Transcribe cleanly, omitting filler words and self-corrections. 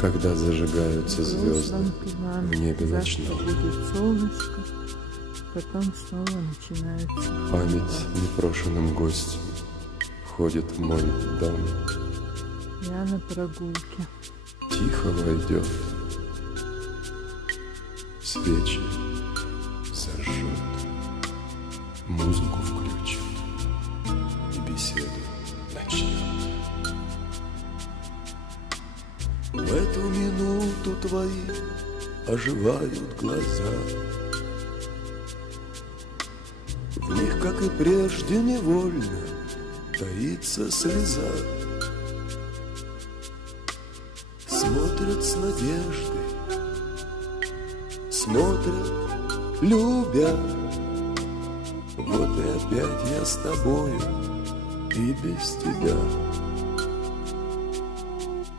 Когда зажигаются звезды Грустном тумане. в небе Завтра ночном, будет солнышко, потом снова начинается. память непрошенным гостем входит в мой дом, Я на прогулке. тихо войдет, свечи зажжет, музыку включит и беседу начнет. В эту минуту твои оживают глаза. В них, как и прежде, невольно таится слеза. Смотрят с надеждой, смотрят, любя. Вот и опять я с тобою и без тебя.